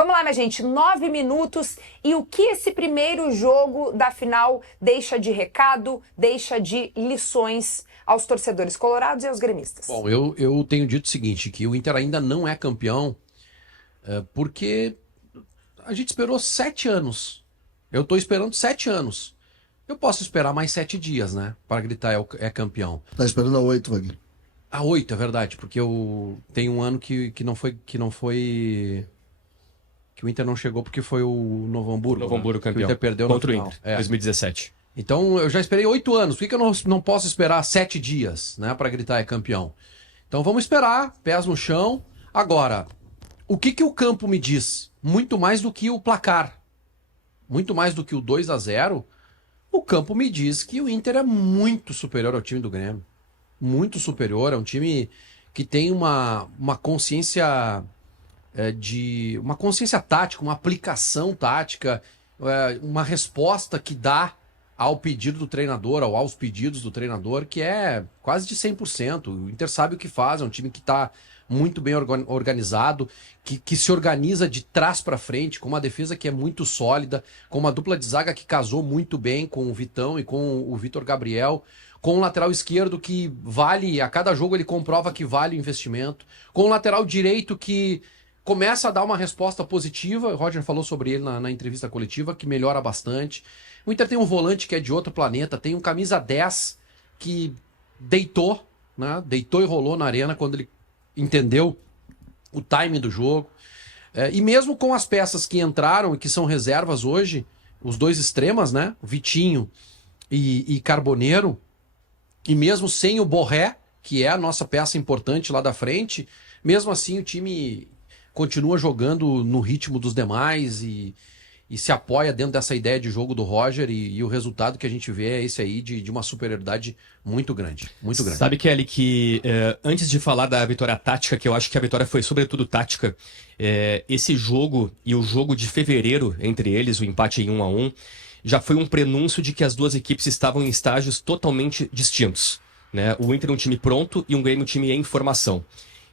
Vamos lá, minha gente, 9 minutos. E o que esse primeiro jogo da final deixa de recado, deixa de lições aos torcedores colorados e aos gremistas? Bom, eu tenho dito o seguinte, que o Inter ainda não é campeão porque a gente esperou 7 anos. Eu tô esperando 7 anos. Eu posso esperar mais 7 dias, né? Para gritar é campeão. Tá esperando a 8, Wagner. A 8, é verdade, porque eu tenho um ano que não foi. Que o Inter não chegou porque foi o Novo Hamburgo. Novo Hamburgo campeão. O Inter perdeu contra no o final. Inter, 2017. Então eu já esperei 8 anos. Por que eu não posso esperar 7 dias, né? Para gritar é campeão? Então vamos esperar, pés no chão. Agora, o que o campo me diz? Muito mais do que o placar. Muito mais do que o 2-0. O campo me diz que o Inter é muito superior ao time do Grêmio. Muito superior. É um time que tem uma consciência uma consciência tática, uma aplicação tática, uma resposta que dá ao pedido do treinador, ou aos pedidos do treinador, que é quase de 100%. O Inter sabe o que faz, é um time que está muito bem organizado, que se organiza de trás para frente, com uma defesa que é muito sólida, com uma dupla de zaga que casou muito bem com o Vitão e com o Vitor Gabriel, com um lateral esquerdo que vale, a cada jogo ele comprova que vale o investimento, com um lateral direito que começa a dar uma resposta positiva, o Roger falou sobre ele na entrevista coletiva, que melhora bastante. O Inter tem um volante que é de outro planeta, tem um camisa 10 que deitou, né? Deitou e rolou na arena quando ele entendeu o timing do jogo. E mesmo com as peças que entraram e que são reservas hoje, os dois extremas, né? Vitinho e Carboneiro, e mesmo sem o Borré, que é a nossa peça importante lá da frente, mesmo assim o time continua jogando no ritmo dos demais e se apoia dentro dessa ideia de jogo do Roger e o resultado que a gente vê é esse aí de uma superioridade muito grande, muito grande. Sabe, Kelly, que antes de falar da vitória tática, que eu acho que a vitória foi sobretudo tática, esse jogo e o jogo de fevereiro entre eles, o empate em 1-1, já foi um prenúncio de que as duas equipes estavam em estágios totalmente distintos, né? O Inter é um time pronto e o Grêmio um time em formação.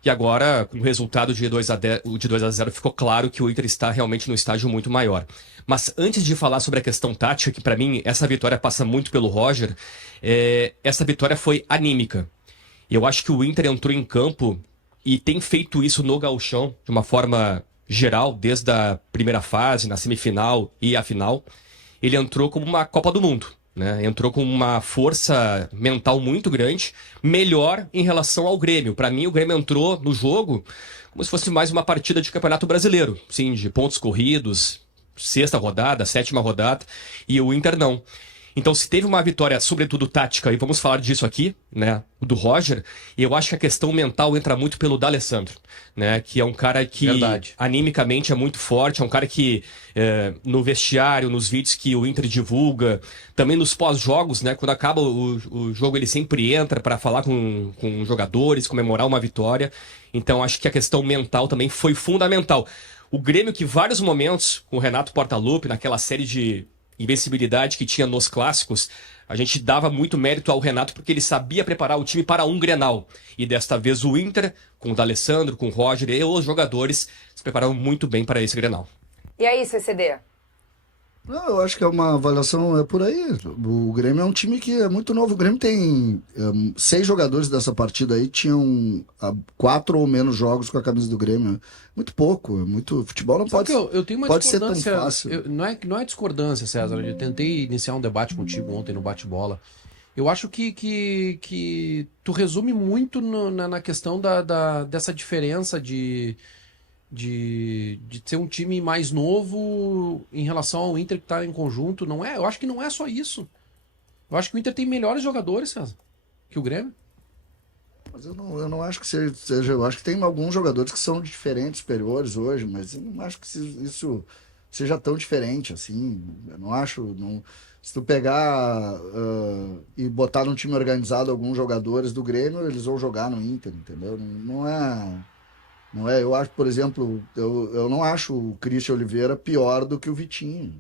E agora, com o resultado de 2-0, ficou claro que o Inter está realmente num estágio muito maior. Mas antes de falar sobre a questão tática, que para mim essa vitória passa muito pelo Roger, essa vitória foi anímica. Eu acho que o Inter entrou em campo e tem feito isso no Gauchão, de uma forma geral, desde a primeira fase, na semifinal e a final. Ele entrou como uma Copa do Mundo. Né? Entrou com uma força mental muito grande, melhor em relação ao Grêmio. Para mim, o Grêmio entrou no jogo como se fosse mais uma partida de Campeonato Brasileiro, sim, de pontos corridos, 6ª rodada, 7ª rodada, e o Inter não. Então, se teve uma vitória, sobretudo tática, e vamos falar disso aqui, né, do Roger, eu acho que a questão mental entra muito pelo D'Alessandro, né, que é um cara que animicamente é muito forte, é um cara que no vestiário, nos vídeos que o Inter divulga, também nos pós-jogos, né, quando acaba o jogo ele sempre entra para falar com jogadores, comemorar uma vitória. Então, acho que a questão mental também foi fundamental. O Grêmio que vários momentos, com o Renato Portaluppi, naquela série de invencibilidade que tinha nos clássicos, a gente dava muito mérito ao Renato porque ele sabia preparar o time para um Grenal. E desta vez o Inter, com o D'Alessandro, com o Roger e os jogadores, se prepararam muito bem para esse Grenal. E aí, CCD? Não, eu acho que é uma avaliação por aí. O Grêmio é um time que é muito novo. O Grêmio tem 6 jogadores dessa partida aí, tinham 4 ou menos jogos com a camisa do Grêmio. Muito pouco, muito. Futebol não pode, eu tenho uma pode ser tão discordância, fácil. Não é discordância, César. Eu tentei iniciar um debate contigo ontem no bate-bola. Eu acho que tu resume muito na questão dessa diferença de ser um time mais novo em relação ao Inter que está em conjunto. Não é, eu acho que não é só isso. Eu acho que o Inter tem melhores jogadores, César, que o Grêmio. Mas eu não acho que seja. Eu acho que tem alguns jogadores que são diferentes, superiores hoje, mas eu não acho que isso seja tão diferente assim. Eu não acho. Não, se tu pegar e botar num time organizado alguns jogadores do Grêmio, eles vão jogar no Inter, entendeu? Não é. Não é, eu acho, por exemplo, eu não acho o Christian Oliveira pior do que o Vitinho.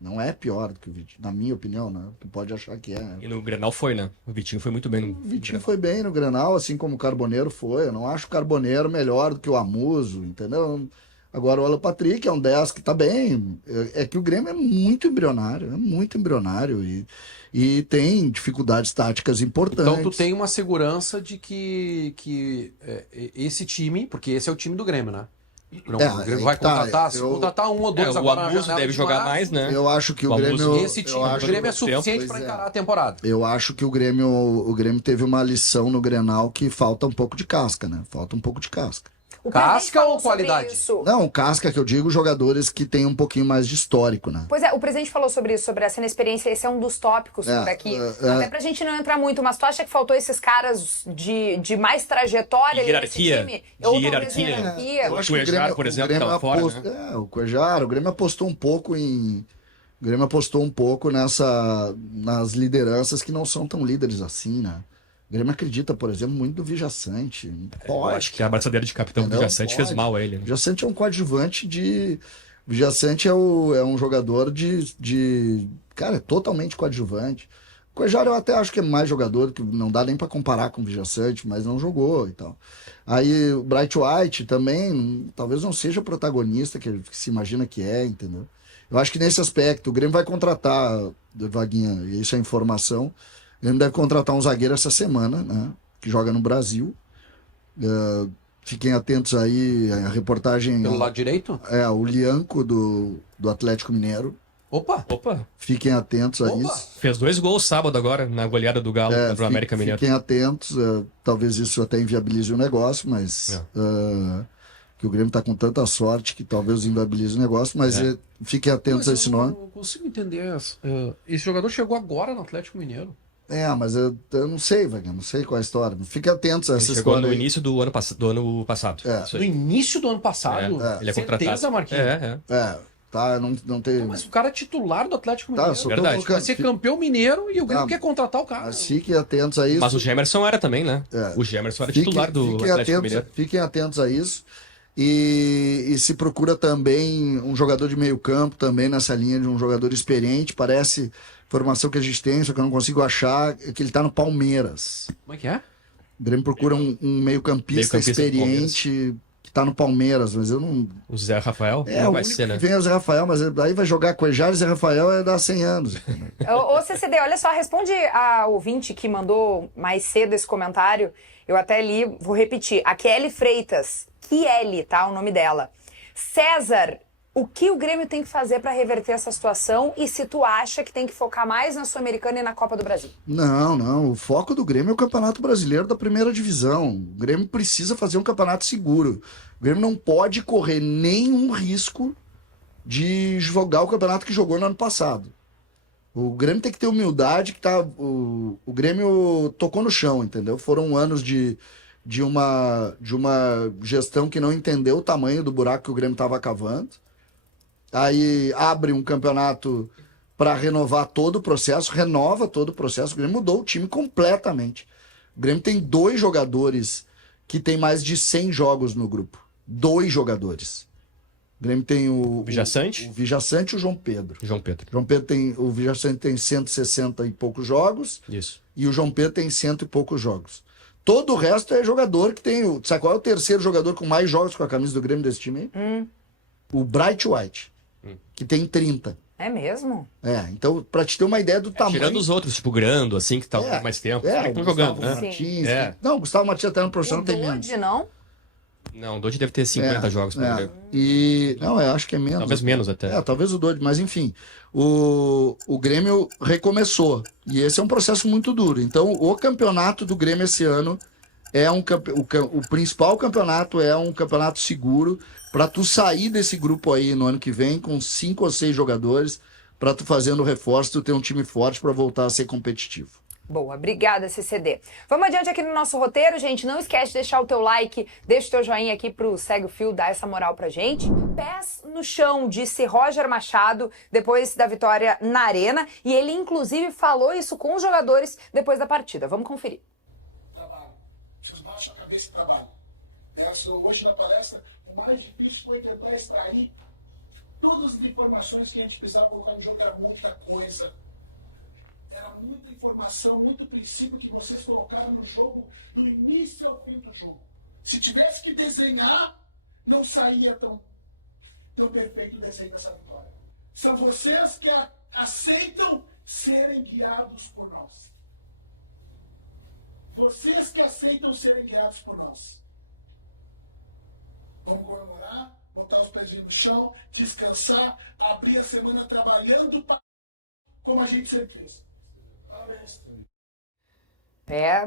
Não é pior do que o Vitinho, na minha opinião, né? Tu pode achar que é. E no Grenal foi, né? O Vitinho foi muito bem no Vitinho Grenal. Foi bem no Grenal, assim como o Carboneiro foi. Eu não acho o Carboneiro melhor do que o Amuso, entendeu? Agora o Alan Patrick é um 10 que tá bem. É que o Grêmio é muito embrionário e tem dificuldades táticas importantes. Então tu tem uma segurança de que esse time, porque esse é o time do Grêmio, né? Não, o Grêmio vai contratar, se contratar um ou dois o agora na Amuso janela deve de jogar março, mais, né? Eu acho que o Vamos, Grêmio. Esse time, o Grêmio é suficiente para encarar a temporada. Eu acho que o Grêmio teve uma lição no Grenal que falta um pouco de casca, né? Falta um pouco de casca. O Casca presidente falou ou sobre qualidade? isso. Não, casca que eu digo, jogadores que têm um pouquinho mais de histórico, né? Pois é, o presidente falou sobre isso, sobre essa inexperiência. Esse é um dos tópicos por aqui. Até pra gente não entrar muito, mas tu acha que faltou esses caras de mais trajetória ali nesse time? De hierarquia. Eu acho O que Cuejar, por exemplo, o Grêmio tava fora, aposta- né? o Cuejar, o Grêmio apostou um pouco nas lideranças que não são tão líderes assim, né? O Grêmio acredita, por exemplo, muito no Vijaçante. Eu acho que a abraçadeira de capitão do Não, Vijaçante fez pode. mal a ele. O Né? Vijaçante é um coadjuvante de... O Vijaçante é um jogador de... Cara, é totalmente coadjuvante. O Cuejar eu até acho que é mais jogador, que não dá nem pra comparar com o Vijaçante, mas não jogou e tal. Aí o Bright White também, talvez não seja o protagonista que se imagina que é, entendeu? Eu acho que nesse aspecto, o Grêmio vai contratar, Vaguinha, e isso é informação, o Grêmio deve contratar um zagueiro essa semana, né? Que joga no Brasil. Fiquem atentos aí, a reportagem... Pelo lado direito? O Lianco do Atlético Mineiro. Opa! Fiquem atentos a Opa! isso. Fez 2 gols sábado agora, na goleada do Galo contra o América Mineiro. Fiquem atentos, talvez isso até inviabilize o negócio, mas que o Grêmio está com tanta sorte que talvez inviabilize o negócio, mas fiquem atentos a esse nome. Eu não consigo entender. Esse jogador chegou agora no Atlético Mineiro. Mas eu não sei, Wagner, não sei qual é a história. Fiquem atentos a essa Ele chegou história. no aí. início do ano passado. Isso No aí. início do ano passado? Ele é Certeza, contratado. Marquinhos? Tá, não tem... Mas o cara é titular do Atlético Tá, Mineiro. só tô Verdade. colocando- Vai ser campeão mineiro e o Grêmio Tá. quer contratar o cara. Mas fiquem atentos a isso. Mas o Gemerson era também, né? O Gemerson era titular do Atlético Mineiro. Fiquem atentos a isso. E se procura também um jogador de meio campo, também nessa linha de um jogador experiente. Parece informação que a gente tem, só que eu não consigo achar, que ele tá no Palmeiras. Como é que é? O Grêmio procura um meio-campista Meio-campista do experiente que tá no Palmeiras, mas eu não... O Zé Rafael o não vai único ser, né? que vem é o Zé Rafael, mas aí vai jogar Cuejar e Zé Rafael é dar 100 anos. Ô, CCD, olha só, responde a ouvinte que mandou mais cedo esse comentário. Eu até li, vou repetir. A Kelly Freitas. Kieli, tá? O nome dela. César, o que o Grêmio tem que fazer para reverter essa situação e se tu acha que tem que focar mais na Sul-Americana e na Copa do Brasil? Não. O foco do Grêmio é o Campeonato Brasileiro da Primeira Divisão. O Grêmio precisa fazer um campeonato seguro. O Grêmio não pode correr nenhum risco de jogar o campeonato que jogou no ano passado. O Grêmio tem que ter humildade, que o Grêmio tocou no chão, entendeu? Foram anos de uma gestão que não entendeu o tamanho do buraco que o Grêmio estava cavando. Aí abre um campeonato para renovar todo o processo, renova todo o processo. O Grêmio mudou o time completamente. O Grêmio tem 2 jogadores que tem mais de 100 jogos no grupo. 2 jogadores. O Grêmio tem o Vijaçante? O Vijaçante e o João Pedro. João Pedro. O Vijaçante tem 160 e poucos jogos Isso. e o João Pedro tem 100 e poucos jogos. Todo o resto é jogador que tem... Sabe qual é o terceiro jogador com mais jogos com a camisa do Grêmio desse time aí? O Bright White, que tem 30. É mesmo? Então, pra te ter uma ideia do tamanho... Tirando os outros, tipo Grando, assim, que tá com mais tempo. o Estão jogando, Gustavo né? Martins, É. Não, o Gustavo Martins até no profissional O tem menos. Dodge, não? Não, o Dodge deve ter 50 jogos pra ver. Não, eu acho que é menos. Talvez menos até. Talvez o Dodge, mas enfim. O Grêmio recomeçou. E esse é um processo muito duro. Então, o campeonato do Grêmio esse ano é o principal campeonato é um campeonato seguro para tu sair desse grupo aí no ano que vem com 5 ou 6 jogadores para tu fazendo reforço, tu ter um time forte para voltar a ser competitivo. Boa, obrigada, CCD. Vamos adiante aqui no nosso roteiro, gente. Não esquece de deixar o teu like, deixa o teu joinha aqui pro Segue o Fio, dar essa moral pra gente. Pés no chão, disse Roger Machado, depois da vitória na Arena. E ele, inclusive, falou isso com os jogadores depois da partida. Vamos conferir. Trabalho. Vocês baixam a cabeça e trabalham. Hoje na palestra, o mais difícil foi tentar extrair todas as informações que a gente precisava colocar no jogo. Era muita coisa. Era muita informação, muito princípio que vocês colocaram no jogo, do início ao fim do jogo. Se tivesse que desenhar, não saía tão do perfeito desenho dessa vitória. São vocês que aceitam serem guiados por nós. Vocês que aceitam serem guiados por nós. Vamos comemorar, botar os pés no chão, descansar, abrir a semana trabalhando como a gente sempre fez. Parabéns.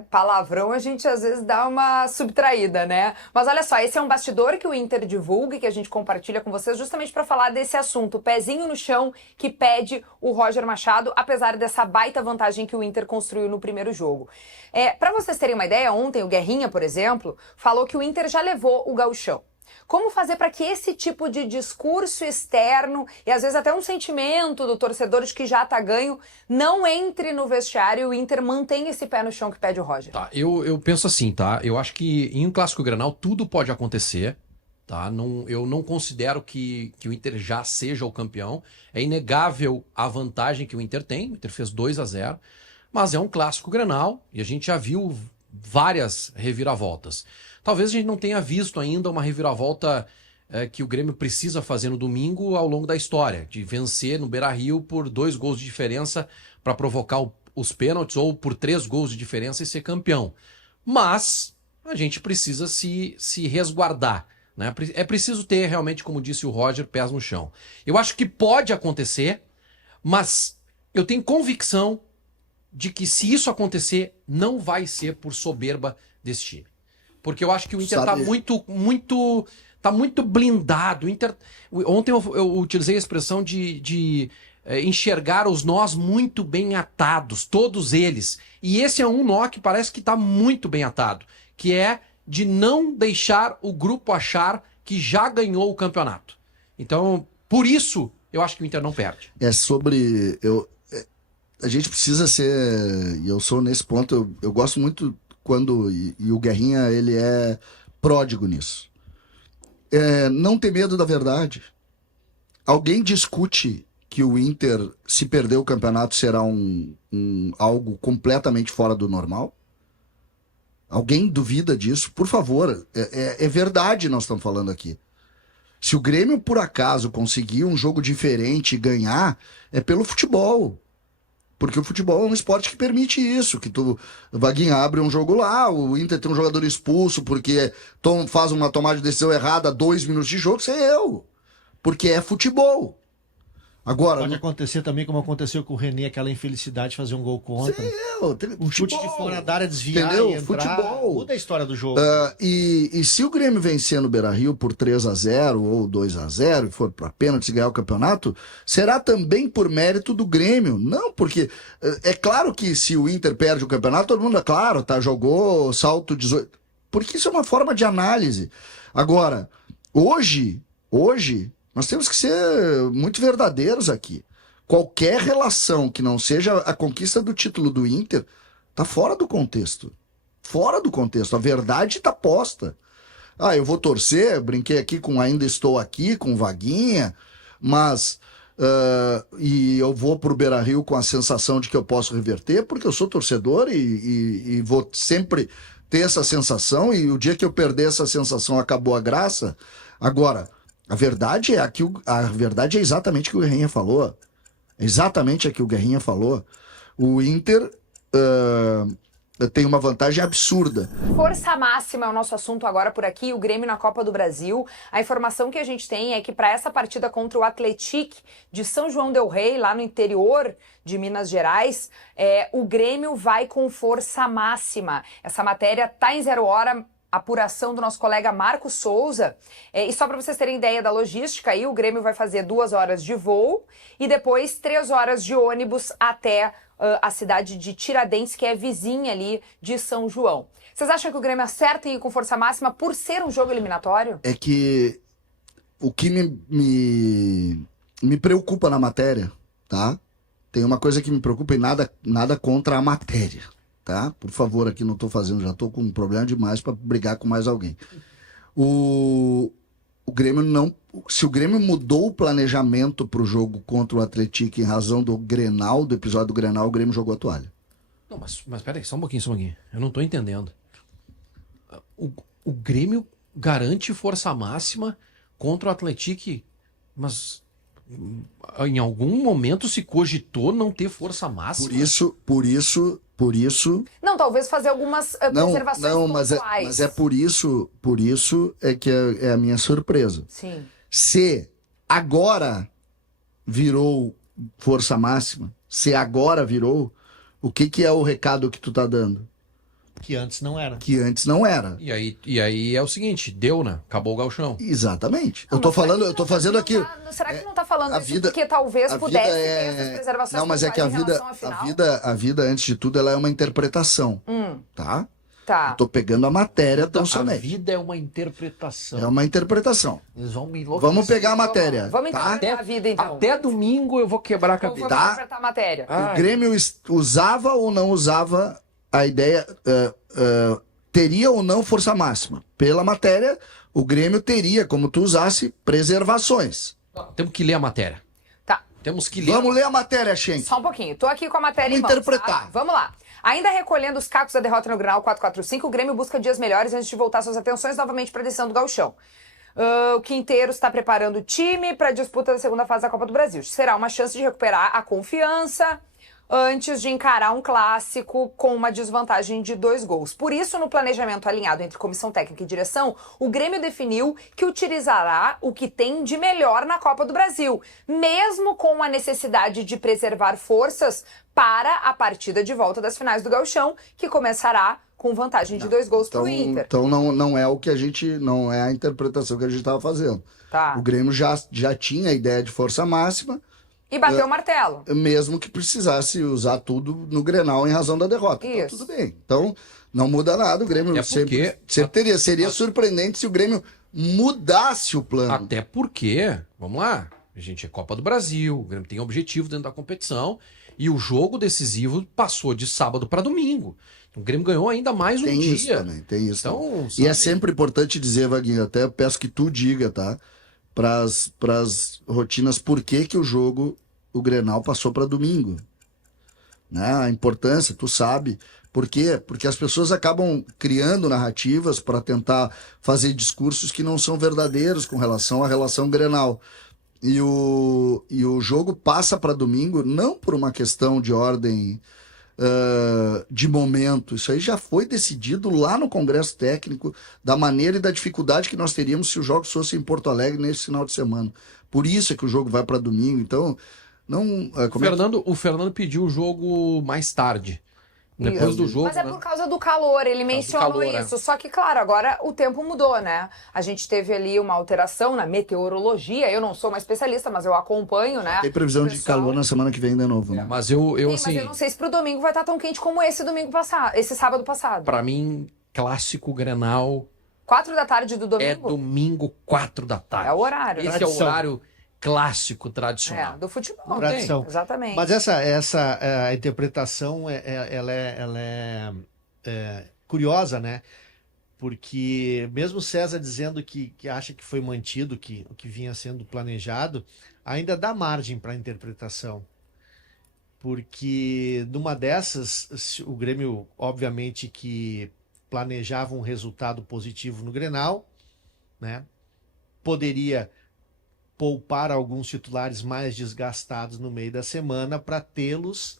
Palavrão a gente às vezes dá uma subtraída, né? Mas olha só, esse é um bastidor que o Inter divulga e que a gente compartilha com vocês justamente para falar desse assunto, o pezinho no chão que pede o Roger Machado, apesar dessa baita vantagem que o Inter construiu no primeiro jogo. Para vocês terem uma ideia, ontem o Guerrinha, por exemplo, falou que o Inter já levou o gauchão. Como fazer para que esse tipo de discurso externo e às vezes até um sentimento do torcedor de que já tá ganho não entre no vestiário e o Inter mantenha esse pé no chão que pede o Roger? Tá, eu penso assim, tá? Eu acho que em um Clássico Grenal tudo pode acontecer, tá? Eu não considero que o Inter já seja o campeão. É inegável a vantagem que o Inter tem. O Inter fez 2-0, mas é um Clássico Grenal e a gente já viu várias reviravoltas. Talvez a gente não tenha visto ainda uma reviravolta que o Grêmio precisa fazer no domingo ao longo da história, de vencer no Beira-Rio por 2 gols de diferença para provocar os pênaltis ou por 3 gols de diferença e ser campeão. Mas a gente precisa se resguardar, né? É preciso ter realmente, como disse o Roger, pés no chão. Eu acho que pode acontecer, mas eu tenho convicção de que se isso acontecer, não vai ser por soberba desse time. Porque eu acho que o Inter tá muito blindado. Ontem eu utilizei a expressão de enxergar os nós muito bem atados, todos eles. E esse é um nó que parece que tá muito bem atado, que é de não deixar o grupo achar que já ganhou o campeonato. Então, por isso, eu acho que o Inter não perde. A gente precisa ser, e eu sou nesse ponto, eu gosto muito e o Guerrinha, ele é pródigo nisso. Não ter medo da verdade. Alguém discute que o Inter, se perder o campeonato, será algo completamente fora do normal? Alguém duvida disso? Por favor, é verdade nós estamos falando aqui. Se o Grêmio, por acaso, conseguir um jogo diferente e ganhar, é pelo futebol. Porque o futebol é um esporte que permite isso, que o Vaguinho abre um jogo lá, o Inter tem um jogador expulso porque faz uma tomada de decisão errada, 2 minutos de jogo, sei eu. Porque é futebol. Agora, pode acontecer também como aconteceu com o René, aquela infelicidade de fazer um gol contra. Um chute de fora da área, desviar, entendeu? E entrar, futebol. Muda a história do jogo. E se o Grêmio vencer no Beira-Rio por 3-0 ou 2-0 e for para pênalti e ganhar o campeonato, será também por mérito do Grêmio. Não, porque é claro que se o Inter perde o campeonato, todo mundo, jogou salto 18. Porque isso é uma forma de análise. Agora, hoje, nós temos que ser muito verdadeiros aqui. Qualquer relação que não seja a conquista do título do Inter tá fora do contexto. Fora do contexto. A verdade está posta. Eu vou torcer, brinquei aqui ainda estou aqui, com Vaguinha, mas e eu vou pro Beira-Rio com a sensação de que eu posso reverter, porque eu sou torcedor e vou sempre ter essa sensação, e o dia que eu perder essa sensação acabou a graça. Agora, a verdade é exatamente o que o Guerrinha falou. Exatamente o que o Guerrinha falou. O Inter tem uma vantagem absurda. Força máxima é o nosso assunto agora por aqui, o Grêmio na Copa do Brasil. A informação que a gente tem é que para essa partida contra o Atlético de São João del Rei, lá no interior de Minas Gerais, o Grêmio vai com força máxima. Essa matéria tá em 0 hora, apuração do nosso colega Marcos Souza. E só para vocês terem ideia da logística, aí o Grêmio vai fazer 2 horas de voo e depois 3 horas de ônibus até a cidade de Tiradentes, que é vizinha ali de São João. Vocês acham que o Grêmio acerta em ir com força máxima por ser um jogo eliminatório? É que o que me preocupa na matéria, tá? Tem uma coisa que me preocupa e nada contra a matéria. Tá? Por favor, aqui não estou fazendo, já estou com um problema demais para brigar com mais alguém. O Grêmio não. Se o Grêmio mudou o planejamento para o jogo contra o Atlético em razão do Grenal, do episódio do Grenal, o Grêmio jogou a toalha. Não, mas peraí, só um pouquinho. Eu não estou entendendo. O Grêmio garante força máxima contra o Atlético Mas em algum momento se cogitou não ter força máxima. Por isso. Não, talvez fazer algumas preservações pontuais. Mas é por isso é que é a minha surpresa. Sim. Se agora virou força máxima, o que é o recado que tu tá dando? Que antes não era. Que antes não era. E aí é o seguinte, deu, né? Acabou o gauchão. Exatamente. Não, eu tô fazendo aqui. Será que não tá falando a isso vida- porque talvez a pudesse vida ter é- essas preservações Não, mas é que pontuais em relação à final? a vida, antes de tudo, ela é uma interpretação, tá? Tá. Eu tô pegando a matéria tão A somente. vida é uma interpretação. É uma interpretação. Eles vão me enlouquecer. Vamos pegar a matéria, Vamos tá? interpretar a vida, então. Até domingo eu vou quebrar a Então cabeça. vamos Tá. interpretar a matéria. O Grêmio usava ou não usava a ideia, teria ou não força máxima? Pela matéria, o Grêmio teria, como tu usasse, preservações. Temos que ler a matéria. Tá. Temos que ler. Vamos ler a matéria, Schenck. Só um pouquinho. Tô aqui com a matéria Vamos em mãos, interpretar. tá? Vamos lá. Ainda recolhendo os cacos da derrota no Grenal 4-4-5, o Grêmio busca dias melhores antes de voltar suas atenções novamente para a decisão do Gauchão. O Quinteiros está preparando o time para a disputa da segunda fase da Copa do Brasil. Será uma chance de recuperar a confiança antes de encarar um clássico com uma desvantagem de 2 gols. Por isso, no planejamento alinhado entre comissão técnica e direção, o Grêmio definiu que utilizará o que tem de melhor na Copa do Brasil, mesmo com a necessidade de preservar forças para a partida de volta das finais do Gauchão, que começará com vantagem de 2 gols para o Inter. Então não é o que a gente, não é a interpretação que a gente estava fazendo. Tá. O Grêmio já tinha a ideia de força máxima, E bateu o martelo. mesmo que precisasse usar tudo no Grenal em razão da derrota. Então, Isso. tudo bem. Então, não muda nada. O Grêmio Até sempre porque- teria. Seria surpreendente se o Grêmio mudasse o plano. Até porque, vamos lá, a gente é Copa do Brasil, o Grêmio tem objetivo dentro da competição e o jogo decisivo passou de sábado para domingo. O Grêmio ganhou ainda mais um Tem dia. isso também, tem isso. Então, também. sabe? E é sempre importante dizer, Vaguinho, até peço que tu diga, tá? Pras rotinas, por que que o Grenal passou para domingo. Né? A importância, tu sabe. Por quê? Porque as pessoas acabam criando narrativas para tentar fazer discursos que não são verdadeiros com relação à relação Grenal. E o jogo passa para domingo não por uma questão de ordem de momento. Isso aí já foi decidido lá no Congresso Técnico da maneira e da dificuldade que nós teríamos se os jogos fossem em Porto Alegre nesse final de semana. Por isso é que o jogo vai para domingo. Então, não... O Fernando pediu o jogo mais tarde. Depois Isso. do jogo, Mas é né? por causa do calor, ele mencionou calor, isso. Só que, claro, agora o tempo mudou, né? A gente teve ali uma alteração na meteorologia. Eu não sou uma especialista, mas eu acompanho, né? Tem previsão de Pessoal. calor na semana que vem de novo. Né? Mas eu Sim, assim, mas eu não sei se pro domingo vai estar tão quente como esse domingo passado, esse sábado passado. pra mim, clássico Grenal 4 da tarde do domingo? é domingo 4 da tarde. É o horário, Esse né? é o horário clássico tradicional. É, do futebol. Não Tradição. Exatamente. Mas essa a interpretação, ela é curiosa, né? Porque mesmo o César dizendo que acha que foi mantido, o que vinha sendo planejado, ainda dá margem para a interpretação. Porque numa dessas, o Grêmio, obviamente, que planejava um resultado positivo no Grenal, né? Poderia poupar alguns titulares mais desgastados no meio da semana para tê-los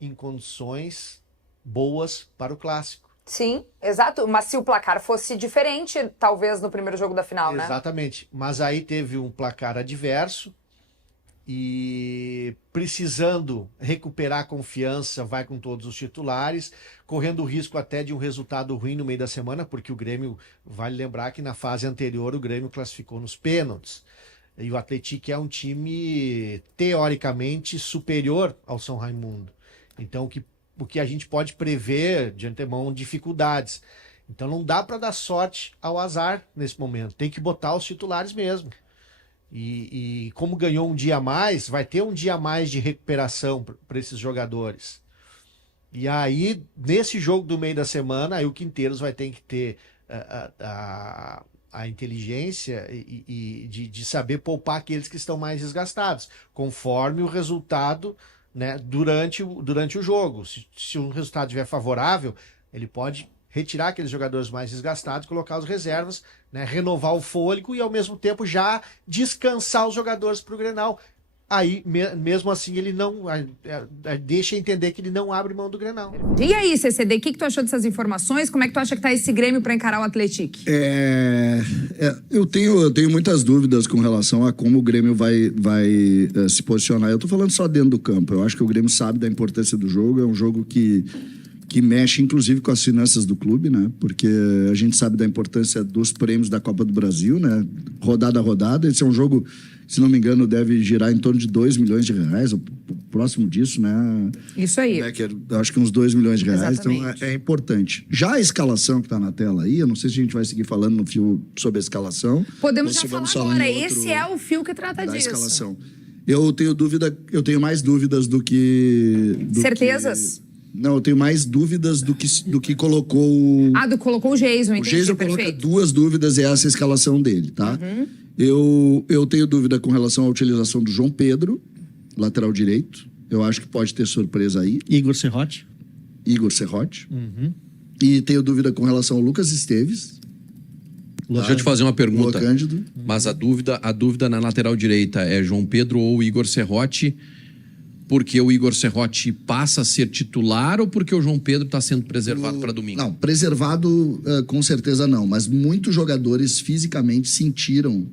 em condições boas para o clássico. Sim, exato. Mas se o placar fosse diferente, talvez no primeiro jogo da final, né? Exatamente. Mas aí teve um placar adverso e precisando recuperar a confiança, vai com todos os titulares, correndo o risco até de um resultado ruim no meio da semana, porque o Grêmio, vale lembrar que na fase anterior o Grêmio classificou nos pênaltis. E o Atlético é um time teoricamente superior ao São Raimundo. Então o que a gente pode prever de antemão dificuldades. Então não dá para dar sorte ao azar nesse momento. Tem que botar os titulares mesmo. E como ganhou um dia a mais, vai ter um dia a mais de recuperação para esses jogadores. E aí, nesse jogo do meio da semana, aí o Quinteiros vai ter que ter a inteligência de saber poupar aqueles que estão mais desgastados, conforme o resultado, né, durante o jogo. Se o resultado estiver favorável, ele pode retirar aqueles jogadores mais desgastados, colocar os reservas, né, renovar o fôlego e ao mesmo tempo já descansar os jogadores para o Grenal. Aí, mesmo assim, ele não deixa entender que ele não abre mão do Grenal. E aí, CCD, o que tu achou dessas informações? Como é que tu acha que tá esse Grêmio para encarar o Atlético? Eu tenho muitas dúvidas com relação a como o Grêmio vai se posicionar. Eu tô falando só dentro do campo. Eu acho que o Grêmio sabe da importância do jogo. É um jogo que mexe, inclusive, com as finanças do clube, né? Porque a gente sabe da importância dos prêmios da Copa do Brasil, né? Rodada a rodada. Esse é um jogo, se não me engano, deve girar em torno de 2 milhões de reais, ou próximo disso, né? Isso aí. Acho que uns 2 milhões de reais. Exatamente. Então, é importante. Já a escalação que está na tela aí, eu não sei se a gente vai seguir falando no fio sobre a escalação. Podemos ou já se falar vamos falar agora. em outro Esse é o fio que trata da disso. escalação. Eu tenho mais dúvidas do que... Certezas? Não, eu tenho mais dúvidas do que colocou... Colocou o Jason, O entendi, Jason coloca perfeito. 2 dúvidas e essa é a escalação dele, tá? Eu tenho dúvida com relação à utilização do João Pedro, lateral direito. Eu acho que pode ter surpresa aí. Igor Serrote. E tenho dúvida com relação ao Lucas Esteves. Deixa eu te fazer uma pergunta. Lua Cândido. Mas a dúvida na lateral direita é João Pedro ou Igor Serrote, porque o Igor Serrote passa a ser titular ou porque o João Pedro está sendo preservado para domingo? Não, preservado com certeza não, mas muitos jogadores fisicamente sentiram.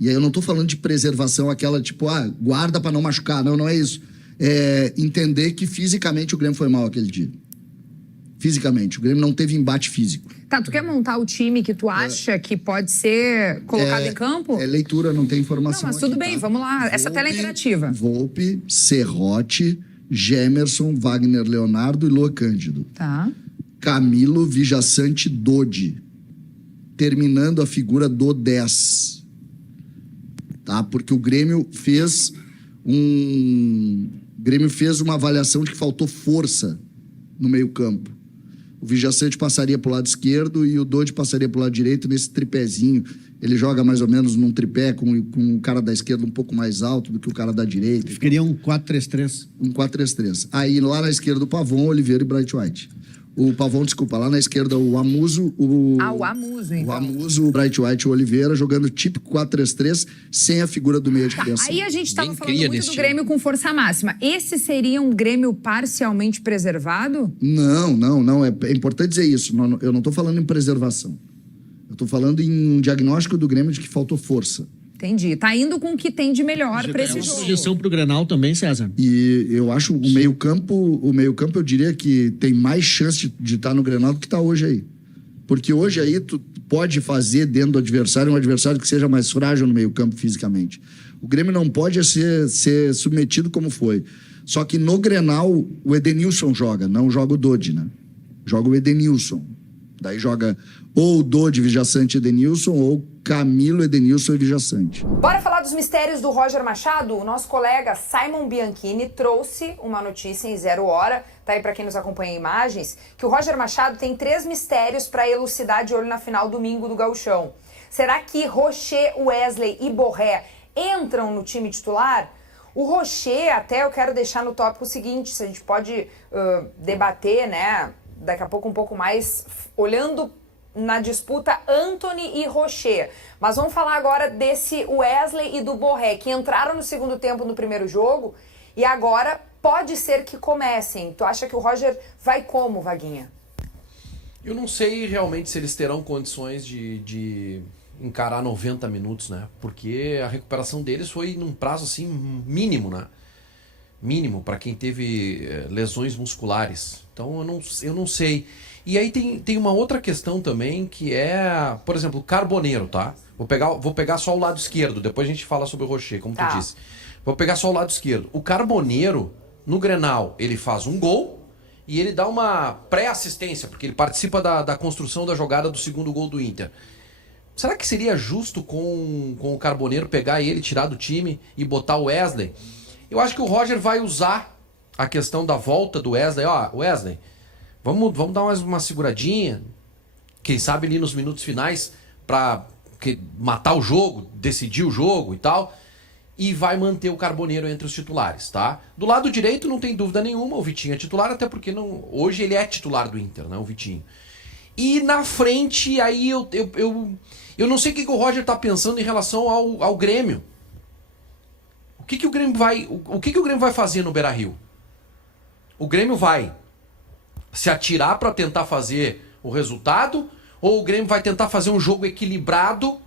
E aí eu não tô falando de preservação, aquela tipo, guarda para não machucar. Não é isso. É entender que fisicamente o Grêmio foi mal aquele dia. Fisicamente, o Grêmio não teve embate físico. Tá, tu quer montar o time que tu acha que pode ser colocado em campo? É leitura, não tem informação. Não, mas tudo aqui, bem, tá? vamos lá. Essa tela é interativa. Volpe, Serrote, Gemerson, Wagner Leonardo e Lua Cândido. Tá. Camilo, Vijaçante, Dodi. Terminando a figura do 10. Tá? Porque o Grêmio fez uma avaliação de que faltou força no meio-campo. O Vijaçante passaria para o lado esquerdo e o Dodi passaria para o lado direito nesse tripézinho. Ele joga mais ou menos num tripé com o cara da esquerda um pouco mais alto do que o cara da direita. Ficaria um 4-3-3. Um 4-3-3. Aí lá na esquerda o Pavon, Oliveira e Bright White. O Pavon, desculpa, lá na esquerda o Amuso, o Amuso, então. O Amuso, o Bright White e o Oliveira jogando típico 4-3-3 sem a figura do meio de criação. Aí a gente estava Nem falando cria muito nesse do time. Grêmio com força máxima. Esse seria um Grêmio parcialmente preservado? Não. É importante dizer isso. Eu não estou falando em preservação. Eu estou falando em um diagnóstico do Grêmio de que faltou força. Entendi. Tá indo com o que tem de melhor para esse jogo. Projeção pro Grenal também, César. E eu acho o meio-campo eu diria que tem mais chance de estar no Grenal do que está hoje aí. Porque hoje aí tu pode fazer dentro do adversário um adversário que seja mais frágil no meio-campo fisicamente. O Grêmio não pode ser submetido como foi. Só que no Grenal o Edenilson joga, não joga o Dodi, né? Joga o Edenilson. Daí joga ou o Dodi, Vijaçante e Edenilson, ou Camilo, Edenilson e Vijaçante. Bora falar dos mistérios do Roger Machado? O nosso colega Simon Bianchini trouxe uma notícia em 0 hora, tá aí pra quem nos acompanha em imagens, que o Roger Machado tem 3 mistérios para elucidar de olho na final domingo do Gauchão. Será que Rocher, Wesley e Borré entram no time titular? O Rocher, até eu quero deixar no tópico o seguinte, se a gente pode debater, né, daqui a pouco um pouco mais, olhando na disputa Antony e Rocher. Mas vamos falar agora desse Wesley e do Borré, que entraram no segundo tempo no primeiro jogo e agora pode ser que comecem. Tu acha que o Roger vai como, Vaguinha? Eu não sei realmente se eles terão condições de encarar 90 minutos, né? Porque a recuperação deles foi num prazo assim mínimo, né? Mínimo para quem teve lesões musculares. Então eu não sei. E aí tem uma outra questão também que é, por exemplo, o Carboneiro, tá? Vou pegar só o lado esquerdo, depois a gente fala sobre o Rocher, como tu disse. Vou pegar só o lado esquerdo. O Carboneiro, no Grenal, ele faz um gol e ele dá uma pré-assistência, porque ele participa da construção da jogada do segundo gol do Inter. Será que seria justo com o Carboneiro pegar ele, tirar do time e botar o Wesley? Eu acho que o Roger vai usar a questão da volta do Wesley. Ó, Wesley, vamos dar uma seguradinha, quem sabe ali nos minutos finais, para matar o jogo, decidir o jogo e tal, e vai manter o Carboneiro entre os titulares, tá? Do lado direito não tem dúvida nenhuma, o Vitinho é titular, até porque hoje ele é titular do Inter, né, o Vitinho. E na frente, aí eu não sei o que o Roger tá pensando em relação ao Grêmio. O que o Grêmio vai fazer no Beira-Rio? O Grêmio vai se atirar para tentar fazer o resultado, ou o Grêmio vai tentar fazer um jogo equilibrado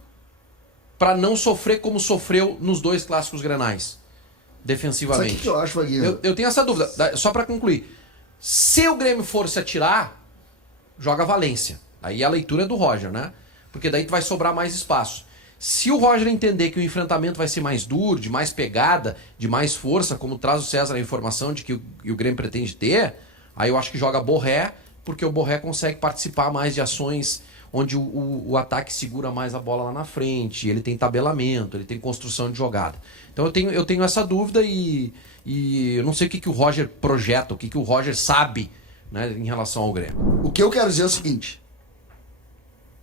para não sofrer como sofreu nos 2 clássicos grenais, defensivamente? Sabe o que eu acho, Vaguinho? Eu tenho essa dúvida, só para concluir. Se o Grêmio for se atirar, joga Valência. Aí a leitura é do Roger, né? Porque daí tu vai sobrar mais espaço. Se o Roger entender que o enfrentamento vai ser mais duro, de mais pegada, de mais força, como traz o César a informação de que o Grêmio pretende ter, aí eu acho que joga Borré, porque o Borré consegue participar mais de ações onde o ataque segura mais a bola lá na frente, ele tem tabelamento, ele tem construção de jogada. Então eu tenho essa dúvida e eu não sei o que o Roger projeta, o que o Roger sabe, né, em relação ao Grêmio. O que eu quero dizer é o seguinte: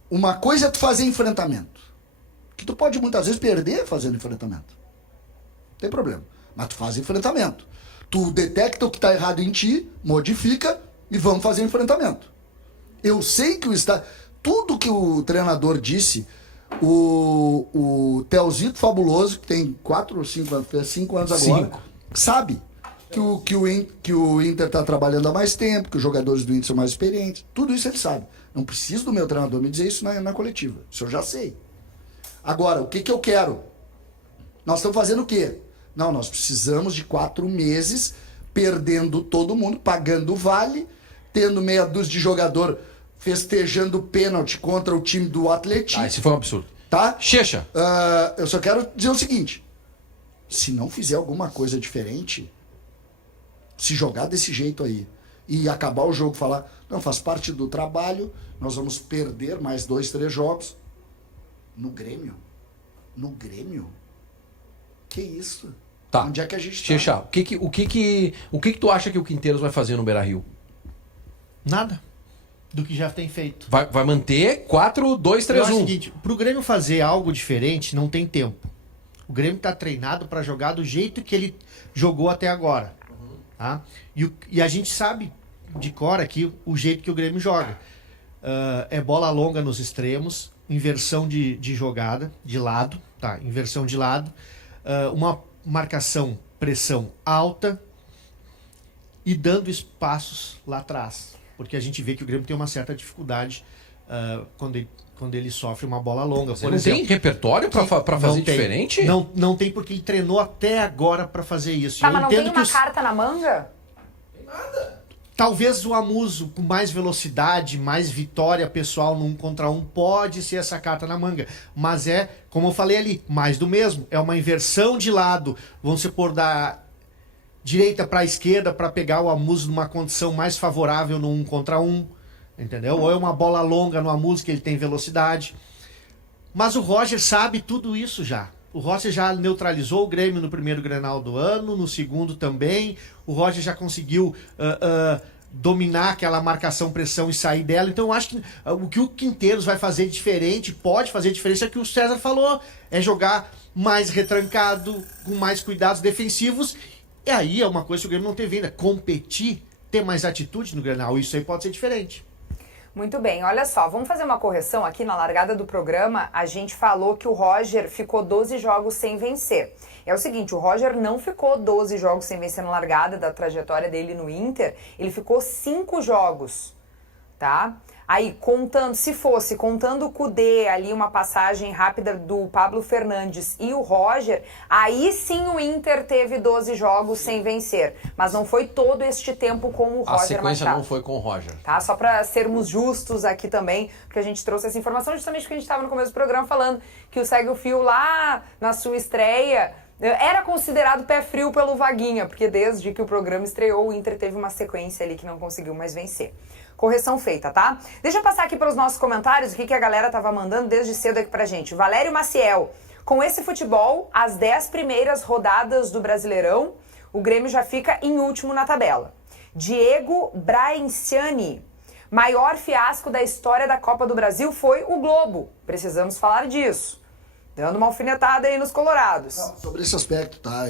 uma coisa é tu fazer enfrentamento, que tu pode muitas vezes perder fazendo enfrentamento. Não tem problema. Mas tu faz enfrentamento. Tu detecta o que está errado em ti, modifica e vamos fazer enfrentamento. Eu sei que tudo que o treinador disse, o Telzito Fabuloso, que tem 4 ou 5 anos, fez 5 anos agora, sabe que o Inter está trabalhando há mais tempo, que os jogadores do Inter são mais experientes. Tudo isso ele sabe. Não preciso do meu treinador me dizer isso na coletiva. Isso eu já sei. Agora, o que eu quero? Nós estamos fazendo o quê? Não, nós precisamos de 4 meses perdendo todo mundo, pagando o vale, tendo meia dúzia de jogador festejando pênalti contra o time do Atlético. Esse foi um absurdo. Tá? Checha. Eu só quero dizer o seguinte: se não fizer alguma coisa diferente, se jogar desse jeito aí e acabar o jogo, falar, não, faz parte do trabalho, nós vamos perder mais 2, 3 jogos. No Grêmio? Que isso? Tá. Onde é que a gente tá? Checha, o que tu acha que o Quinteiros vai fazer no Beira-Rio? Nada do que já tem feito. Vai manter 4-2-3-1. Eu acho o seguinte, pro Grêmio fazer algo diferente, não tem tempo. O Grêmio tá treinado para jogar do jeito que ele jogou até agora. Tá? E a gente sabe de cor aqui o jeito que o Grêmio joga. É bola longa nos extremos, inversão de jogada, de lado, tá? Inversão de lado, uma marcação, pressão alta e dando espaços lá atrás. Porque a gente vê que o Grêmio tem uma certa dificuldade quando ele sofre uma bola longa. Você não tem repertório para fazer diferente? Não tem, porque ele treinou até agora para fazer isso. Tá, mas não tem uma carta na manga? Talvez o Amuso com mais velocidade, mais vitória pessoal no 1 contra 1 pode ser essa carta na manga. Mas como eu falei ali, mais do mesmo. É uma inversão de lado. Vamos supor, da direita para a esquerda para pegar o Amuso numa condição mais favorável no 1 contra 1. Entendeu? Ou é uma bola longa no Amuso que ele tem velocidade. Mas o Roger sabe tudo isso já. O Roger já neutralizou o Grêmio no primeiro Grenal do ano, no segundo também. O Roger já conseguiu dominar aquela marcação-pressão e sair dela. Então eu acho que o que o Quinteiros vai fazer diferente, pode fazer diferença, é o que o César falou. É jogar mais retrancado, com mais cuidados defensivos. E aí é uma coisa que o Grêmio não teve ainda. Competir, ter mais atitude no Grenal. Isso aí pode ser diferente. Muito bem, olha só, vamos fazer uma correção aqui na largada do programa. A gente falou que o Roger ficou 12 jogos sem vencer. É o seguinte, o Roger não ficou 12 jogos sem vencer na largada da trajetória dele no Inter, ele ficou 5 jogos, tá? Aí, contando o Kudê, ali uma passagem rápida do Pablo Fernandes e o Roger, aí sim o Inter teve 12 jogos sem vencer. Mas não foi todo este tempo com o Roger Machado. A sequência não foi com o Roger. Tá? Só para sermos justos aqui também, porque a gente trouxe essa informação justamente porque a gente estava no começo do programa falando que o Segue o Fio lá na sua estreia era considerado pé frio pelo Vaguinha, porque desde que o programa estreou, o Inter teve uma sequência ali que não conseguiu mais vencer. Correção feita, tá? Deixa eu passar aqui pelos nossos comentários o que a galera tava mandando desde cedo aqui pra gente. Valério Maciel, com esse futebol, as 10 primeiras rodadas do Brasileirão, o Grêmio já fica em último na tabela. Diego Braenciani, maior fiasco da história da Copa do Brasil foi o Globo. Precisamos falar disso. Dando uma alfinetada aí nos colorados. Não, sobre esse aspecto, tá?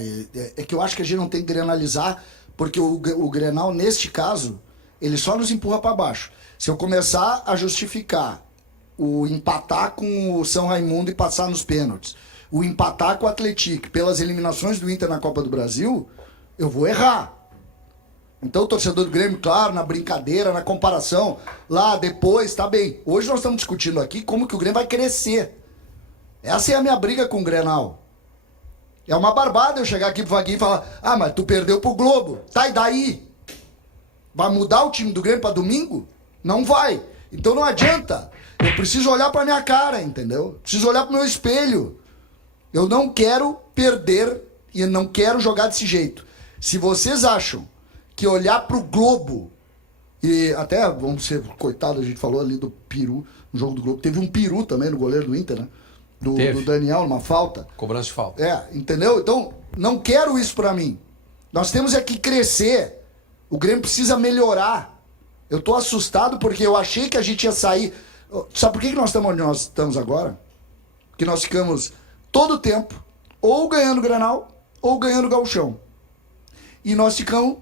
É que eu acho que a gente não tem que grenalizar, porque o Grenal, neste caso, ele só nos empurra para baixo. Se eu começar a justificar o empatar com o São Raimundo e passar nos pênaltis, o empatar com o Atlético pelas eliminações do Inter na Copa do Brasil, eu vou errar. Então o torcedor do Grêmio, claro, na brincadeira, na comparação, lá depois, tá bem. Hoje nós estamos discutindo aqui como que o Grêmio vai crescer. Essa é a minha briga com o Grenal. É uma barbada eu chegar aqui pro Vaguinho e falar: ah, mas tu perdeu pro Globo. Tá, e daí? Vai mudar o time do Grêmio pra domingo? Não vai. Então não adianta. Eu preciso olhar pra minha cara, entendeu? Preciso olhar pro meu espelho. Eu não quero perder e não quero jogar desse jeito. Se vocês acham que olhar pro Globo, e até, vamos ser, coitado, a gente falou ali do peru, no jogo do Globo, teve um peru também no goleiro do Inter, né? Do Daniel, numa falta. Cobrança de falta. Entendeu? Então, não quero isso pra mim. Nós temos é que crescer. O Grêmio precisa melhorar. Eu tô assustado porque eu achei que a gente ia sair. Sabe por que nós estamos onde nós estamos agora? Porque nós ficamos todo o tempo ou ganhando o Grenal ou ganhando o Gauchão. E nós ficamos...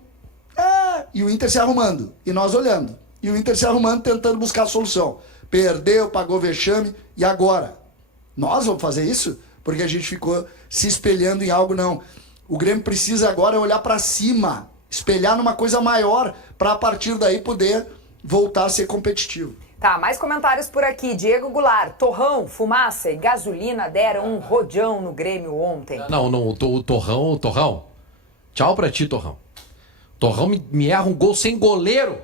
e o Inter se arrumando. E nós olhando. E o Inter se arrumando, tentando buscar a solução. Perdeu, pagou vexame. E agora? Nós vamos fazer isso? Porque a gente ficou se espelhando em algo, não. O Grêmio precisa agora olhar para cima, espelhar numa coisa maior, para a partir daí poder voltar a ser competitivo. Tá, mais comentários por aqui. Diego Goulart: Torrão, fumaça e gasolina deram um rojão no Grêmio ontem. Não, o Torrão. Tchau pra ti, Torrão. Torrão me erra um gol sem goleiro.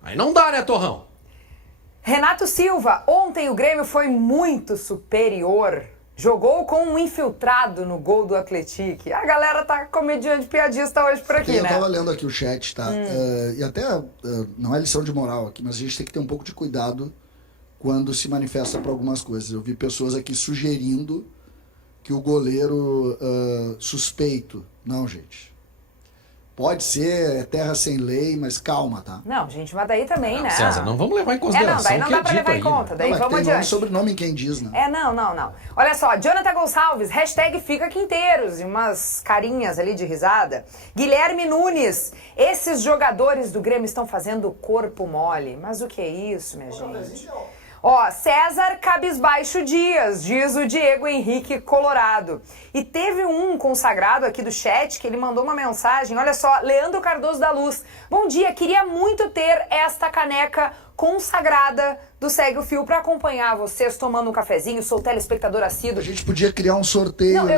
Aí não dá, né, Torrão? Renato Silva: ontem o Grêmio foi muito superior. Jogou com um infiltrado no gol do Atlético. A galera tá comediante piadista hoje por aqui, eu né? Eu tava lendo aqui o chat, tá? E até, não é lição de moral aqui, mas a gente tem que ter um pouco de cuidado quando se manifesta para algumas coisas. Eu vi pessoas aqui sugerindo que o goleiro suspeito. Não, gente. Pode ser terra sem lei, mas calma, tá? Não, gente, mas daí também, né? César, não vamos levar em consideração. Daí não que dá é pra dito levar em aí, conta. Daí Não, vamos tem nome e adiante. sobrenome em quem diz, né? Não. Olha só, Jonathan Gonçalves, hashtag fica quinteiros, e umas carinhas ali de risada. Guilherme Nunes: esses jogadores do Grêmio estão fazendo corpo mole. Mas o que é isso, minha gente? Ó, César Cabisbaixo Dias, diz o Diego Henrique Colorado. E teve um consagrado aqui do chat que ele mandou uma mensagem, olha só, Leandro Cardoso da Luz: bom dia, queria muito ter esta caneca consagrada do Segue o Fio para acompanhar vocês tomando um cafezinho, sou telespectador assíduo. A gente podia criar um sorteio, né?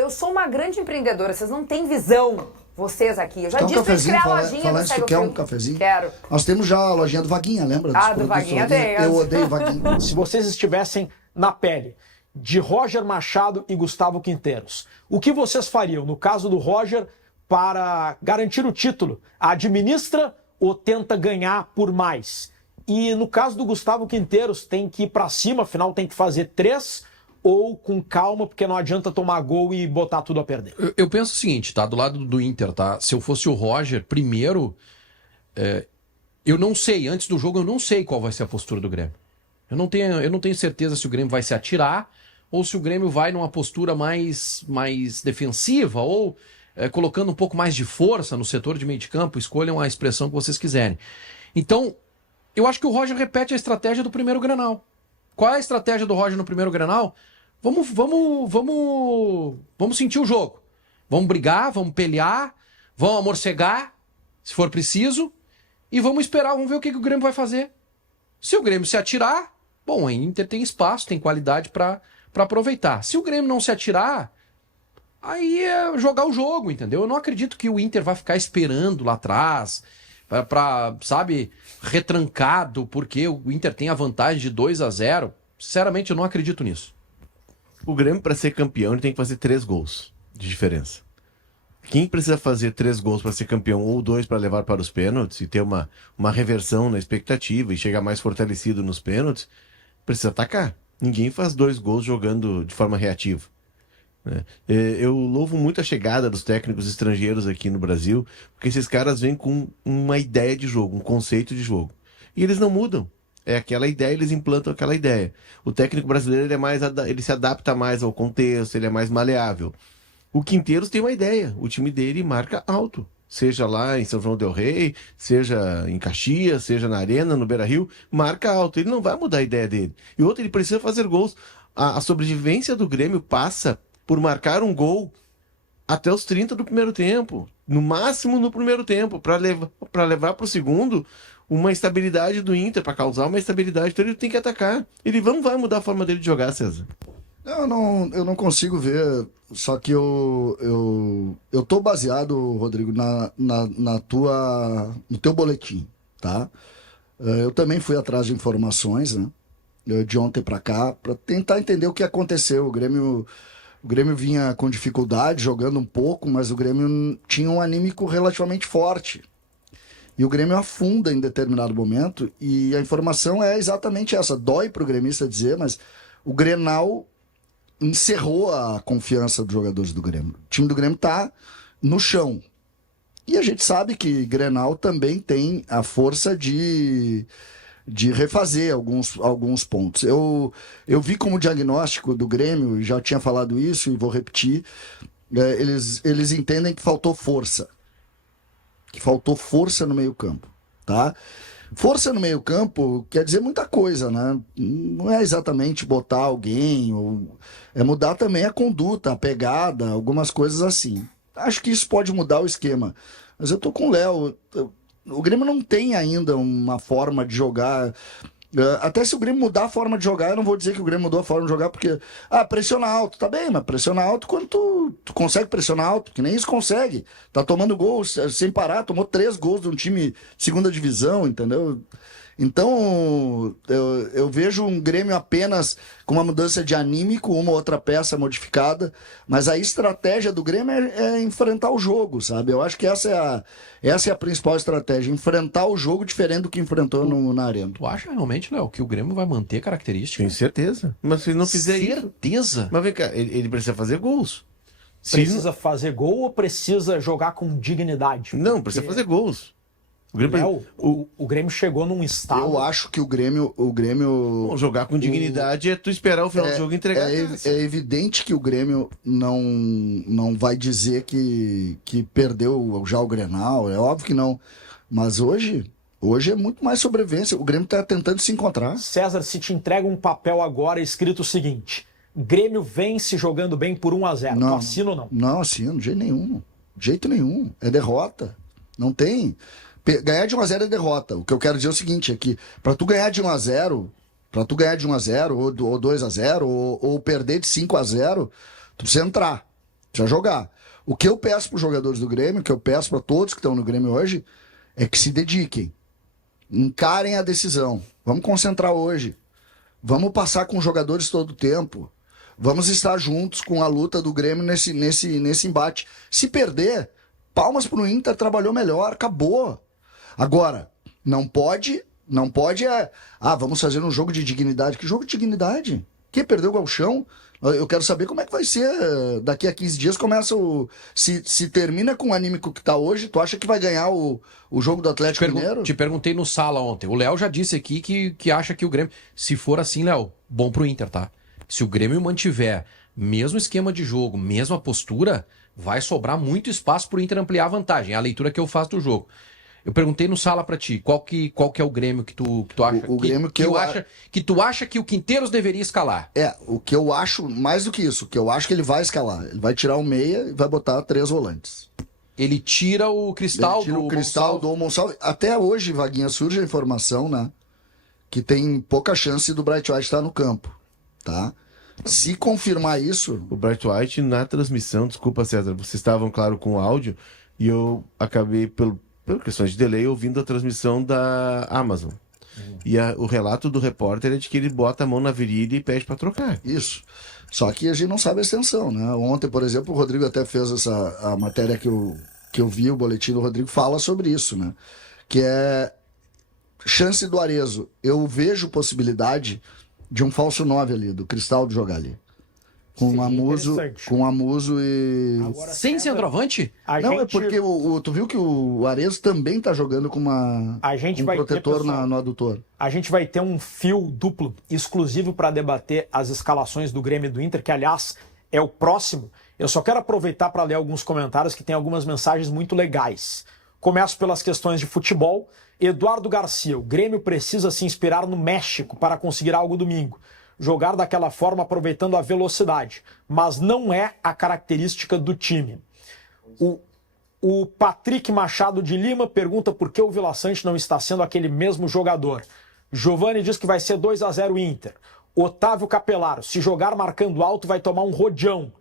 Eu sou uma grande empreendedora, vocês não têm visão. Vocês aqui. Eu já disse pra criar a lojinha do Falar Segue tu o quer Fio. um cafezinho? Quero. Nós temos já a lojinha do Vaguinha, lembra? Ah, do Vaguinha tem. Eu odeio Vaguinha. Se vocês estivessem na pele de Roger Machado e Gustavo Quinteiros, o que vocês fariam no caso do Roger para garantir o título? Administra ou tenta ganhar por mais? E no caso do Gustavo Quinteiros, tem que ir para cima, afinal tem que fazer 3, ou com calma, porque não adianta tomar gol e botar tudo a perder? Eu penso o seguinte, tá? Do lado do Inter, tá? Se eu fosse o Roger, primeiro, eu não sei, antes do jogo eu não sei qual vai ser a postura do Grêmio. Eu não tenho certeza se o Grêmio vai se atirar ou se o Grêmio vai numa postura mais defensiva ou colocando um pouco mais de força no setor de meio de campo. Escolham a expressão que vocês quiserem. Então, eu acho que o Roger repete a estratégia do primeiro Grenal. Qual é a estratégia do Roger no primeiro Grenal? Vamos sentir o jogo. Vamos brigar, vamos pelear, vamos amorcegar, se for preciso, e vamos esperar, vamos ver o que o Grêmio vai fazer. Se o Grêmio se atirar, bom, a Inter tem espaço, tem qualidade para aproveitar. Se o Grêmio não se atirar, aí é jogar o jogo, entendeu? Eu não acredito que o Inter vai ficar esperando lá atrás, sabe, retrancado, porque o Inter tem a vantagem de 2-0. Sinceramente, eu não acredito nisso. O Grêmio, para ser campeão, ele tem que fazer 3 gols de diferença. Quem precisa fazer 3 gols para ser campeão ou 2 para levar para os pênaltis e ter uma reversão na expectativa e chegar mais fortalecido nos pênaltis, precisa atacar. Ninguém faz 2 gols jogando de forma reativa. Eu louvo muito a chegada dos técnicos estrangeiros aqui no Brasil, porque esses caras vêm com uma ideia de jogo, um conceito de jogo. E eles não mudam. É aquela ideia, eles implantam aquela ideia. O técnico brasileiro ele se adapta mais ao contexto, ele é mais maleável. O Quinteiros tem uma ideia, o time dele marca alto. seja lá em São João del Rei, seja em Caxias, seja na Arena, no Beira-Rio, marca alto. Ele não vai mudar a ideia dele. E outro, ele precisa fazer gols. A sobrevivência do Grêmio passa por marcar um gol até os 30 do primeiro tempo. No máximo no primeiro tempo, para levar para o segundo uma estabilidade do Inter, para causar uma estabilidade. Então ele tem que atacar. Ele não vai mudar a forma dele de jogar, César. Eu não consigo ver, só que eu tô baseado, Rodrigo, no teu boletim, tá? Eu também fui atrás de informações, né? De ontem para cá, para tentar entender o que aconteceu. O Grêmio vinha com dificuldade, jogando um pouco, mas o Grêmio tinha um anímico relativamente forte. E o Grêmio afunda em determinado momento, e a informação é exatamente essa. Dói pro gremista dizer, mas o Grenal encerrou a confiança dos jogadores do Grêmio. O time do Grêmio tá no chão. E a gente sabe que Grenal também tem a força de refazer alguns pontos. Eu vi como diagnóstico do Grêmio, já tinha falado isso e vou repetir, eles entendem que faltou força. Que faltou força no meio-campo, tá? Força no meio-campo quer dizer muita coisa, né? Não é exatamente botar alguém, é mudar também a conduta, a pegada, algumas coisas assim. Acho que isso pode mudar o esquema. Mas eu tô com o Léo. O Grêmio não tem ainda uma forma de jogar. Até se o Grêmio mudar a forma de jogar, eu não vou dizer que o Grêmio mudou a forma de jogar, porque pressiona alto, tá bem, mas pressiona alto quando tu consegue pressionar alto, que nem isso consegue. Tá tomando gols sem parar, tomou 3 gols de um time de segunda divisão, entendeu? Então, eu vejo um Grêmio apenas com uma mudança de anímico, uma outra peça modificada, mas a estratégia do Grêmio é enfrentar o jogo, sabe? Eu acho que essa é a principal estratégia, enfrentar o jogo diferente do que enfrentou na Arena. Tu acha realmente, Léo, que o Grêmio vai manter características? Tenho certeza. Mas se ele não fizer isso... Certeza? Mas vem cá, ele precisa fazer gols. Precisa fazer gol ou precisa jogar com dignidade? Não, precisa fazer gols. O Grêmio chegou num estado... Eu acho que o Grêmio... Bom, jogar com dignidade é tu esperar o final do jogo e entregar. É evidente que o Grêmio não vai dizer que perdeu já o Grenal, é óbvio que não. Mas hoje é muito mais sobrevivência. O Grêmio está tentando se encontrar. César, se te entrega um papel agora escrito o seguinte: Grêmio vence jogando bem por 1-0. Tu assina ou não? Não assino, de jeito nenhum. De jeito nenhum. É derrota. Não tem... Ganhar de 1-0 é derrota. O que eu quero dizer é o seguinte, é que para tu ganhar de 1-0, ou 2-0, ou perder de 5-0, tu precisa entrar, precisa jogar. O que eu peço para os jogadores do Grêmio, o que eu peço para todos que estão no Grêmio hoje, é que se dediquem, encarem a decisão. Vamos concentrar hoje. Vamos passar com os jogadores todo o tempo. Vamos estar juntos com a luta do Grêmio nesse embate. Se perder, palmas pro Inter, trabalhou melhor, acabou. Agora, não pode vamos fazer um jogo de dignidade. Que jogo de dignidade? Que perdeu o gauchão? Eu quero saber como é que vai ser. Daqui a 15 dias começa se termina com o anímico que tá hoje, tu acha que vai ganhar o jogo do Atlético Mineiro? Te perguntei no sala ontem. O Léo já disse aqui que acha que o Grêmio... Se for assim, Léo, bom pro Inter, tá? Se o Grêmio mantiver mesmo esquema de jogo, mesma postura, vai sobrar muito espaço pro Inter ampliar a vantagem. É a leitura que eu faço do jogo. Eu perguntei no sala pra ti, qual que é o Grêmio que tu acha? Que tu acha que o Quinteiros deveria escalar? O que eu acho, mais do que isso, o que eu acho que ele vai escalar. Ele vai tirar o meia e vai botar 3 volantes. Ele tira o Cristal do Monsalve. Até hoje, Vaguinha, surge a informação, né? Que tem pouca chance do Bright White estar no campo, tá? Se confirmar isso... O Bright White, na transmissão, desculpa, César, vocês estavam, claro, com o áudio, e eu acabei, por questões de delay, ouvindo a transmissão da Amazon. E o relato do repórter é de que ele bota a mão na virilha e pede para trocar. Isso. Só que a gente não sabe a extensão, né? Ontem, por exemplo, o Rodrigo até fez a matéria que eu vi, o boletim do Rodrigo fala sobre isso, né? Que é chance do Arezzo. Eu vejo possibilidade de um falso 9 ali, do Cristal de jogar ali. Com o Amuso e... Agora, sem centroavante? É porque tu viu que o Arezzo também tá jogando com um protetor no adutor. A gente vai ter um fio duplo exclusivo para debater as escalações do Grêmio e do Inter, que aliás é o próximo. Eu só quero aproveitar para ler alguns comentários que tem algumas mensagens muito legais. Começo pelas questões de futebol. Eduardo Garcia, o Grêmio precisa se inspirar no México para conseguir algo domingo. Jogar daquela forma aproveitando a velocidade, mas não é a característica do time. O Patrick Machado de Lima pergunta por que o Vila Sante não está sendo aquele mesmo jogador. Giovani diz que vai ser 2-0 Inter. Otávio Capelaro, se jogar marcando alto vai tomar um rodeão.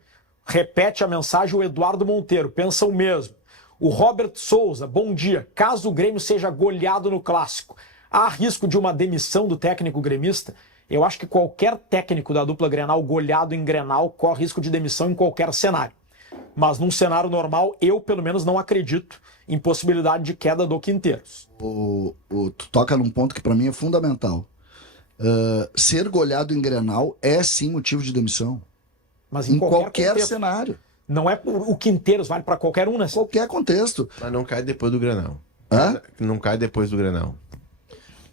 Repete a mensagem o Eduardo Monteiro, pensa o mesmo. O Robert Souza, bom dia. Caso o Grêmio seja goleado no Clássico, há risco de uma demissão do técnico gremista? Eu acho que qualquer técnico da dupla Grenal goleado em Grenal corre risco de demissão em qualquer cenário. Mas num cenário normal, eu pelo menos não acredito em possibilidade de queda do Quinteiros. Tu toca num ponto que para mim é fundamental. Ser goleado em Grenal é sim motivo de demissão. Mas em qualquer cenário. Não é o Quinteiros, vale para qualquer um, né? Qualquer contexto. Mas não cai depois do Grenal. Hã? Não cai depois do Grenal.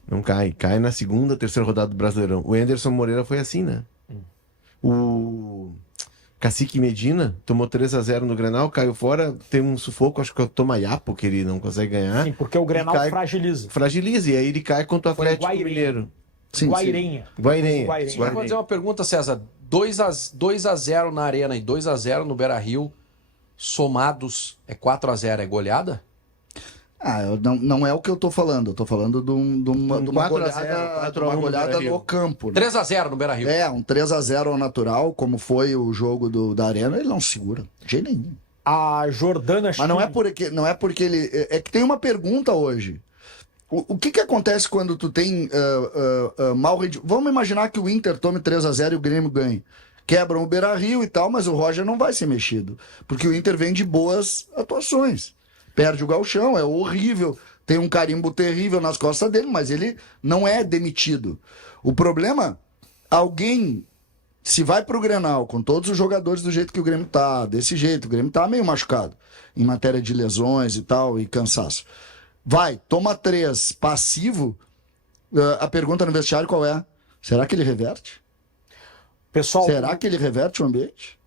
Não cai. Cai na segunda, terceira rodada do Brasileirão. O Anderson Moreira foi assim, né? O Cacique Medina tomou 3-0 no Grenal, caiu fora, tem um sufoco, acho que é o Tomayapo, que ele não consegue ganhar. Sim, porque o Grenal fragiliza. Fragiliza, e aí ele cai contra o Atlético Guairenha. Mineiro. Sim, Guairenha. Guairenha. Eu vou dizer uma pergunta, César. 2-0 na Arena e 2-0 no Beira-Rio, somados é 4-0, é goleada? Não é o que eu tô falando. Eu tô falando de uma 4-0, goleada no campo. Né? 3-0 no Beira-Rio. Um 3-0 ao natural, como foi o jogo da Arena, ele não segura. De jeito nenhum. A Jordana Mas não é porque ele... É que tem uma pergunta hoje. O que acontece quando tu tem mal rendimento? Vamos imaginar que o Inter tome 3-0 e o Grêmio ganhe. Quebram o Beira-Rio e tal, mas o Roger não vai ser mexido. Porque o Inter vem de boas atuações. Perde o gauchão, é horrível. Tem um carimbo terrível nas costas dele, mas ele não é demitido. O problema, alguém se vai pro Grenal com todos os jogadores do jeito que o Grêmio tá, desse jeito, o Grêmio tá meio machucado em matéria de lesões e tal, e cansaço. Vai, toma 3, passivo. A pergunta no vestiário qual é? Será que ele reverte? Pessoal, Será que ele reverte o ambiente?